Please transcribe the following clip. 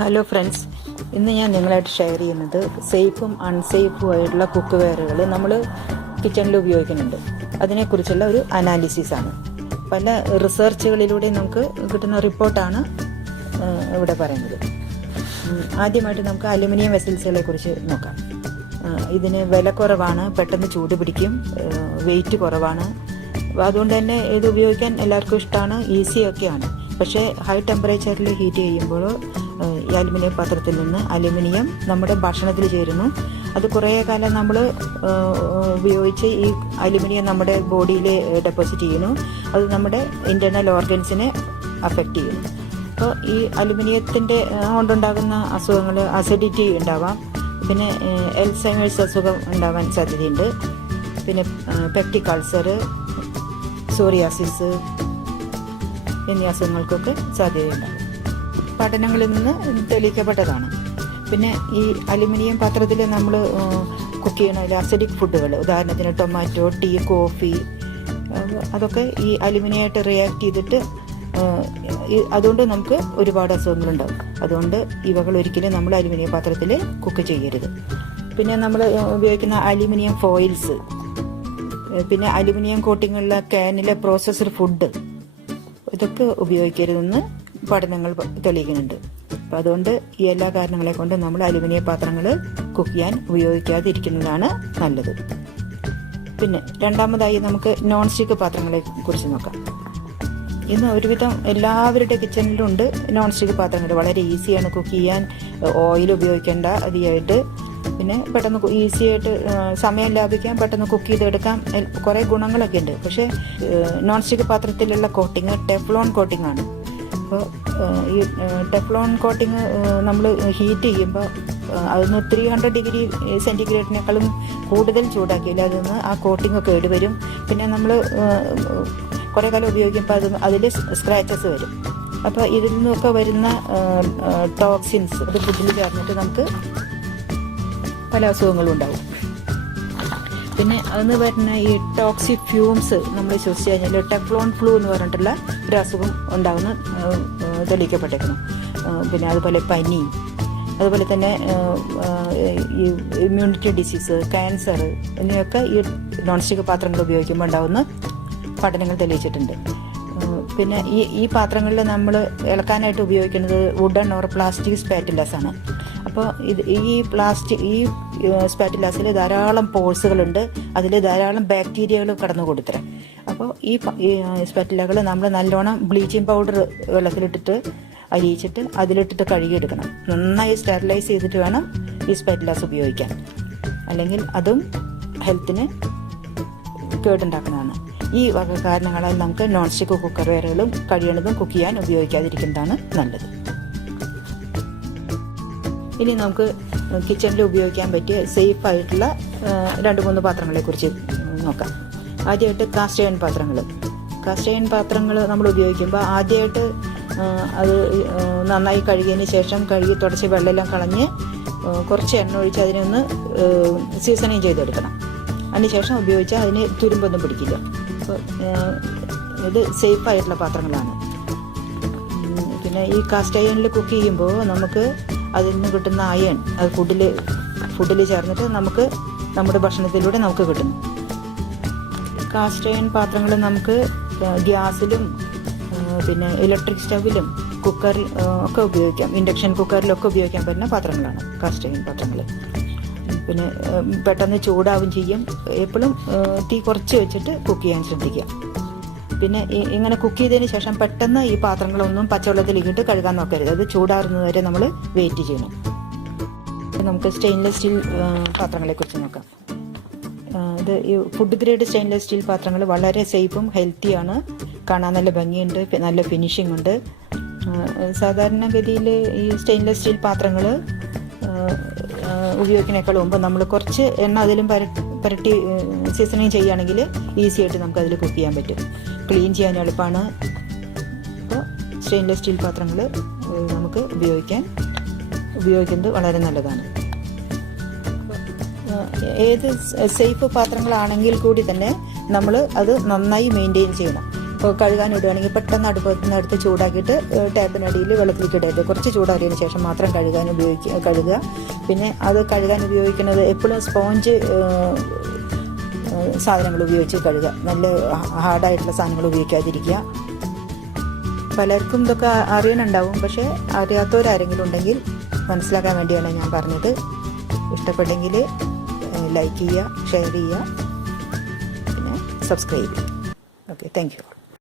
Hello friends, ഇന്ന് ഞാൻ നിങ്ങളായിട്ട് ഷെയർ ചെയ്യുന്നത് സേഫും അൺസേഫും ആയിട്ടുള്ള കുക്ക് വെയറുകൾ നമ്മൾ കിച്ചണിൽ ഉപയോഗിക്കുന്നുണ്ട്. അതിനെക്കുറിച്ചുള്ള ഒരു അനാലിസിസാണ്. പല റിസർച്ചുകളിലൂടെ നമുക്ക് കിട്ടുന്ന റിപ്പോർട്ടാണ് ഇവിടെ പറയുന്നത്. ആദ്യമായിട്ട് നമുക്ക് അലുമിനിയം വെസൽസുകളെ കുറിച്ച് നോക്കാം. ഇതിന് വില കുറവാണ്, പെട്ടെന്ന് ചൂട് പിടിക്കും, വെയിറ്റ് കുറവാണ്. അതുകൊണ്ട് തന്നെ ഇത് ഉപയോഗിക്കാൻ എല്ലാവർക്കും ഇഷ്ടമാണ്, ഈസിയൊക്കെയാണ്. പക്ഷേ ഹൈ ടെമ്പറേച്ചറിൽ ഹീറ്റ് ചെയ്യുമ്പോൾ ഈ അലുമിനിയം പാത്രത്തിൽ നിന്ന് അലുമിനിയം നമ്മുടെ ഭക്ഷണത്തിൽ ചേരുന്നു. അത് കുറേ കാലം നമ്മൾ ഉപയോഗിച്ച് ഈ അലുമിനിയം നമ്മുടെ ബോഡിയിൽ ഡെപ്പോസിറ്റ് ചെയ്യുന്നു. അത് നമ്മുടെ ഇൻറ്റേർണൽ ഓർഗൻസിനെ അഫക്റ്റ് ചെയ്യുന്നു. അപ്പോൾ ഈ അലുമിനിയത്തിൻ്റെ കൊണ്ടുണ്ടാകുന്ന അസുഖങ്ങൾ അസിഡിറ്റി ഉണ്ടാവാം, പിന്നെ എൽസൈമേഴ്സ് അസുഖം ഉണ്ടാവാൻ സാധ്യതയുണ്ട്, പിന്നെ പെപ്റ്റിക് അൾസർ, സോറിയാസിസ് എന്നീ അസുഖങ്ങൾക്കൊക്കെ സാധ്യതയുണ്ടാകും. പഠനങ്ങളിൽ നിന്ന് തെളിയിക്കപ്പെട്ടതാണ്. പിന്നെ ഈ അലുമിനിയം പാത്രത്തിൽ നമ്മൾ കുക്ക് ചെയ്യണതിൽ അസിഡിക് ഫുഡുകൾ, ഉദാഹരണത്തിന് ടൊമാറ്റോ, ടീ, കോഫി, അതൊക്കെ ഈ അലുമിനിയമായിട്ട് റിയാക്ട് ചെയ്തിട്ട് അതുകൊണ്ട് നമുക്ക് ഒരുപാട് അസുഖങ്ങളുണ്ടാകും. അതുകൊണ്ട് ഇവകൾ ഒരിക്കലും നമ്മൾ അലുമിനിയം പാത്രത്തിൽ കുക്ക് ചെയ്യരുത്. പിന്നെ നമ്മൾ ഉപയോഗിക്കുന്ന അലുമിനിയം ഫോയിൽസ്, പിന്നെ അലുമിനിയം കോട്ടിങ്ങുള്ള ക്യാനിലെ പ്രോസസ്ഡ് ഫുഡ്, ഇതൊക്കെ ഉപയോഗിക്കരുതെന്ന് പഠനങ്ങൾ തെളിയിക്കുന്നുണ്ട്. അപ്പം അതുകൊണ്ട് ഈ എല്ലാ കാരണങ്ങളെ കൊണ്ട് നമ്മൾ അലുമിനിയം പാത്രങ്ങൾ കുക്ക് ചെയ്യാൻ ഉപയോഗിക്കാതിരിക്കുന്നതാണ് നല്ലത്. പിന്നെ രണ്ടാമതായി നമുക്ക് നോൺ സ്റ്റിക്ക് പാത്രങ്ങളെ കുറിച്ച് നോക്കാം. ഇന്ന് ഒരുവിധം എല്ലാവരുടെ കിച്ചണിലുണ്ട് നോൺ സ്റ്റിക്ക് പാത്രങ്ങൾ. വളരെ ഈസിയാണ് കുക്ക് ചെയ്യാൻ, ഓയിൽ ഉപയോഗിക്കേണ്ട അതിയായിട്ട്. പിന്നെ പെട്ടെന്ന് ഈസി ആയിട്ട് സമയം ലാഭിക്കാം, പെട്ടെന്ന് കുക്ക് ചെയ്തെടുക്കാം, കുറേ ഗുണങ്ങളൊക്കെ ഉണ്ട്. പക്ഷേ നോൺ സ്റ്റിക്ക് പാത്രത്തിലുള്ള കോട്ടിങ് ടെഫ്ലോൺ കോട്ടിംഗ് ആണ്. അപ്പോൾ ഈ ടെഫ്ലോൺ കോട്ടിങ് നമ്മൾ ഹീറ്റ് ചെയ്യുമ്പോൾ അതിന് 300 ഡിഗ്രി സെൻറ്റിഗ്രേഡിനേക്കാളും കൂടുതൽ ചൂടാക്കിയില്ല അതിന് ആ കോട്ടിങ് ഒക്കെ കേടുവരും. പിന്നെ നമ്മൾ കുറേ കാലം ഉപയോഗിക്കുമ്പോൾ അതിൽ സ്ക്രാച്ചസ് വരും. അപ്പോൾ ഇതിൽ നിന്നൊക്കെ വരുന്ന ടോക്സിൻസ് അത് ഫുഡിൽ ചേർന്നിട്ട് നമുക്ക് പല അസുഖങ്ങളും ഉണ്ടാവും. പിന്നെ അതിന് വരുന്ന ഈ ടോക്സിക് ഫ്യൂംസ് നമ്മൾ ശ്വസിച്ച് കഴിഞ്ഞാൽ ടെഫ്ലോൺ ഫ്ലൂ എന്ന് പറഞ്ഞിട്ടുള്ള ഒരു അസുഖം ഉണ്ടാകുന്ന തെളിയിക്കപ്പെട്ടേക്കുന്നു. പിന്നെ അതുപോലെ പനി, അതുപോലെ തന്നെ ഈ ഇമ്മ്യൂണിറ്റി ഡിസീസ്, ക്യാൻസർ എന്നിവയൊക്കെ ഈ നോൺ സ്റ്റിക്ക് പാത്രങ്ങൾ ഉപയോഗിക്കുമ്പോൾ ഉണ്ടാകുന്ന പഠനങ്ങൾ തെളിയിച്ചിട്ടുണ്ട്. പിന്നെ ഈ പാത്രങ്ങളിൽ നമ്മൾ ഇളക്കാനായിട്ട് ഉപയോഗിക്കുന്നത് വുഡൻ ഓർ പ്ലാസ്റ്റിക് സ്പാറ്റുലാസ് ആണ്. അപ്പോൾ ഈ സ്പാറ്റുലാസിൽ ധാരാളം പോഴ്സുകളുണ്ട്, അതിൽ ധാരാളം ബാക്ടീരിയകൾ കടന്നു കൊടുത്തേ. അപ്പോൾ ഈ സ്പാറ്റുലകൾ നമ്മൾ നല്ലോണം ബ്ലീച്ചിങ് പൗഡർ വെള്ളത്തിലിട്ടിട്ട് അലിയിച്ചിട്ട് അതിലിട്ടിട്ട് കഴുകിയെടുക്കണം. നന്നായി സ്റ്റെറിലൈസ് ചെയ്തിട്ട് വേണം ഈ സ്പാറ്റുലാസ് ഉപയോഗിക്കാൻ, അല്ലെങ്കിൽ അതും ഹെൽത്തിന് കേടുണ്ടാക്കുന്നതാണ്. ഈ വക കാരണങ്ങളാൽ നമുക്ക് നോൺ സ്റ്റിക്ക് കുക്കർ വെയറുകളും കഴിയണതും കുക്ക് ചെയ്യാൻ ഉപയോഗിക്കാതിരിക്കുന്നതാണ് നല്ലത്. ഇനി നമുക്ക് കിച്ചണിൽ ഉപയോഗിക്കാൻ പറ്റിയ സേഫ് ആയിട്ടുള്ള 2-3 പാത്രങ്ങളെ കുറിച്ച് നോക്കാം. ആദ്യമായിട്ട് കാസ്റ്റ് അയൺ പാത്രങ്ങൾ. കാസ്റ്റ് അയൺ പാത്രങ്ങൾ നമ്മൾ ഉപയോഗിക്കുമ്പോൾ ആദ്യമായിട്ട് അത് നന്നായി കഴുകിയതിന് ശേഷം കഴുകി തുടച്ച് വെള്ളമെല്ലാം കളഞ്ഞ് കുറച്ച് എണ്ണ ഒഴിച്ച് അതിനെ ഒന്ന് സീസണിങ് ചെയ്തെടുക്കണം. അതിനുശേഷം ഉപയോഗിച്ചാൽ അതിന് തുരുമ്പൊന്നും പിടിക്കില്ല. അപ്പോൾ ഇത് സേഫ് ആയിട്ടുള്ള പാത്രങ്ങളാണ്. പിന്നെ ഈ കാസ്റ്റ് അയണിൽ കുക്ക് ചെയ്യുമ്പോൾ നമുക്ക് അതിൽ നിന്ന് കിട്ടുന്ന അയൺ അത് ഫുഡിൽ ചേർന്നിട്ട് നമുക്ക് നമ്മുടെ ഭക്ഷണത്തിലൂടെ നമുക്ക് കിട്ടുന്നു. കാസ്റ്റ് അയൺ പാത്രങ്ങൾ നമുക്ക് ഗ്യാസിലും പിന്നെ ഇലക്ട്രിക് സ്റ്റൗവിലും കുക്കറിൽ ഒക്കെ ഉപയോഗിക്കാം. ഇൻഡക്ഷൻ കുക്കറിലൊക്കെ ഉപയോഗിക്കാൻ പറ്റുന്ന പാത്രങ്ങളാണ് കാസ്റ്റ് അയൺ പാത്രങ്ങൾ. പിന്നെ പെട്ടെന്ന് ചൂടാവും ചെയ്യും. എപ്പോഴും തീ കുറച്ച് വെച്ചിട്ട് കുക്ക് ചെയ്യാൻ ശ്രദ്ധിക്കുക. പിന്നെ ഇങ്ങനെ കുക്ക് ചെയ്തതിന് ശേഷം പെട്ടെന്ന് ഈ പാത്രങ്ങളൊന്നും പച്ചവെള്ളത്തിലിട്ട് കഴുകാൻ നോക്കരുത്. അത് ചൂടാറുന്നത് വരെ നമ്മൾ വെയിറ്റ് ചെയ്യണം. നമുക്ക് സ്റ്റെയിൻലെസ് സ്റ്റീൽ പാത്രങ്ങളെ കുറിച്ച് നോക്കാം. ഇത് ഈ ഫുഡ് ഗ്രേഡ് സ്റ്റെയിൻലെസ് സ്റ്റീൽ പാത്രങ്ങൾ വളരെ സേഫും ഹെൽത്തിയാണ്. കാണാൻ നല്ല ഭംഗിയുണ്ട്, നല്ല ഫിനിഷിംഗ് ഉണ്ട്. സാധാരണഗതിയിൽ ഈ സ്റ്റെയിൻലെസ് സ്റ്റീൽ പാത്രങ്ങൾ ഉപയോഗിക്കുന്നതിനേക്കാൾ മുമ്പ് നമ്മൾ കുറച്ച് എണ്ണ അതിലും പുരട്ടി സീസണിങ് ചെയ്യുകയാണെങ്കിൽ ഈസി ആയിട്ട് നമുക്ക് അതിൽ കുക്ക് ചെയ്യാൻ പറ്റും. ക്ലീൻ ചെയ്യാൻ എളുപ്പമാണ്. അപ്പോൾ സ്റ്റെയിൻലെസ് സ്റ്റീൽ പാത്രങ്ങൾ നമുക്ക് ഉപയോഗിക്കുന്നത് വളരെ നല്ലതാണ്. ഏത് സേഫ് പാത്രങ്ങളാണെങ്കിൽ കൂടി തന്നെ നമ്മൾ അത് നന്നായി മെയിൻറ്റെയിൻ ചെയ്യണം. കഴുകാൻ ഇടുകയാണെങ്കിൽ പെട്ടെന്ന് അടുപ്പത്തിനടുത്ത് ചൂടാക്കിയിട്ട് ടാപ്പിനടിയിൽ വെള്ളത്തിലേക്ക് ഇടരുത്. കുറച്ച് ചൂടാറിയതിന് ശേഷം മാത്രം കഴുകുക. പിന്നെ അത് കഴുകാൻ ഉപയോഗിക്കുന്നത് എപ്പോഴും സ്പോഞ്ച് സാധനങ്ങൾ ഉപയോഗിച്ച് കഴുകുക. നല്ല ഹാർഡായിട്ടുള്ള സാധനങ്ങൾ ഉപയോഗിക്കാതിരിക്കുക. പലർക്കും ഇതൊക്കെ അറിയണുണ്ടാവും, പക്ഷേ അറിയാത്തവരാരെങ്കിലും ഉണ്ടെങ്കിൽ മനസ്സിലാക്കാൻ വേണ്ടിയാണ് ഞാൻ പറഞ്ഞത്. ഇഷ്ടപ്പെട്ടെങ്കിൽ ലൈക്ക് ചെയ്യുക, ഷെയർ ചെയ്യുക, പിന്നെ സബ്സ്ക്രൈബ് ചെയ്യുക. Okay, thank you.